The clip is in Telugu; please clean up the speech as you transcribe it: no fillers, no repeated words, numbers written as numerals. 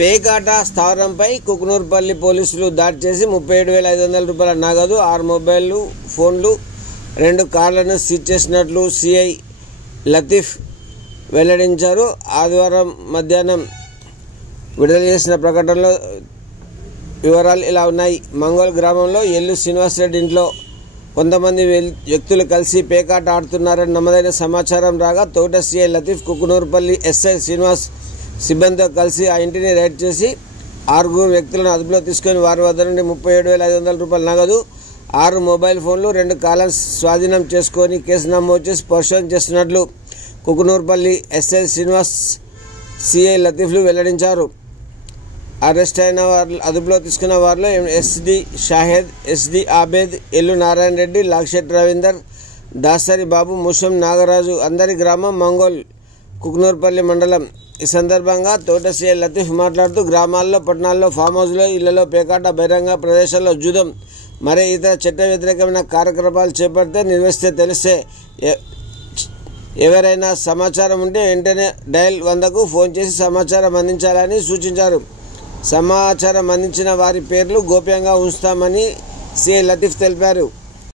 పేకాట స్థావరంపై కుకునూర్పల్లి పోలీసులు దాడి చేసి 37,500 రూపాయల నగదు, 6 మొబైల్ ఫోన్లు, 2 కార్లను సీజ్ చేసినట్లు సిఐ లతీఫ్ వెల్లడించారు. ఆదివారం మధ్యాహ్నం విడుదల చేసిన ప్రకటనలో వివరాలు ఇలా ఉన్నాయి. మంగోల్ గ్రామంలో ఎల్లు శ్రీనివాసరెడ్డి ఇంట్లో కొంతమంది వ్యక్తులు కలిసి పేకాట ఆడుతున్నారని నమ్మదైన సమాచారం రాగా తోట సిఐ లతీఫ్ కుకునూర్పల్లి ఎస్ఐ శ్రీనివాస్ సిబ్బందితో కలిసి ఆ ఇంటిని రైడ్ చేసి 6 వ్యక్తులను అదుపులో తీసుకొని వారి వద్ద నుండి 37,500 రూపాయల నగదు, 6 మొబైల్ ఫోన్లు, 2 కార్లను స్వాధీనం చేసుకొని కేసు నమోదు చేసి పరిశోధన చేస్తున్నట్లు కుకునూర్పల్లి ఎస్ఐ శ్రీనివాస్ సిఐ లతీఫ్లు వెల్లడించారు. అరెస్ట్ అయిన వారు అదుపులో తీసుకున్న వారిలో ఎస్డి షాహెద్, ఎస్డి ఆబేద్, ఎల్లు నారాయణ రెడ్డి, లాక్షెట్ రవీందర్, దాసరి బాబు, ముషం నాగరాజు అందరి గ్రామం మంగోల్ కుకునూర్పల్లి మండలం. ఈ సందర్భంగా తోట సిఐ లతీఫ్ మాట్లాడుతూ గ్రామాల్లో, పట్టణాల్లో, ఫామ్ హౌస్లో, ఇళ్లలో పేకాట, బహిరంగ ప్రదేశాల్లో జూదం, మరే ఇతర చట్ట వ్యతిరేకమైన కార్యక్రమాలు చేపడితే నిర్వహిస్తే తెలిస్తే ఎవరైనా సమాచారం ఉంటే వెంటనే డయల్ 100కు ఫోన్ చేసి సమాచారం అందించాలని సూచించారు. సమాచారం అందించిన వారి పేర్లు గోప్యంగా ఉంచుతామని సిఐ లతీఫ్ తెలిపారు.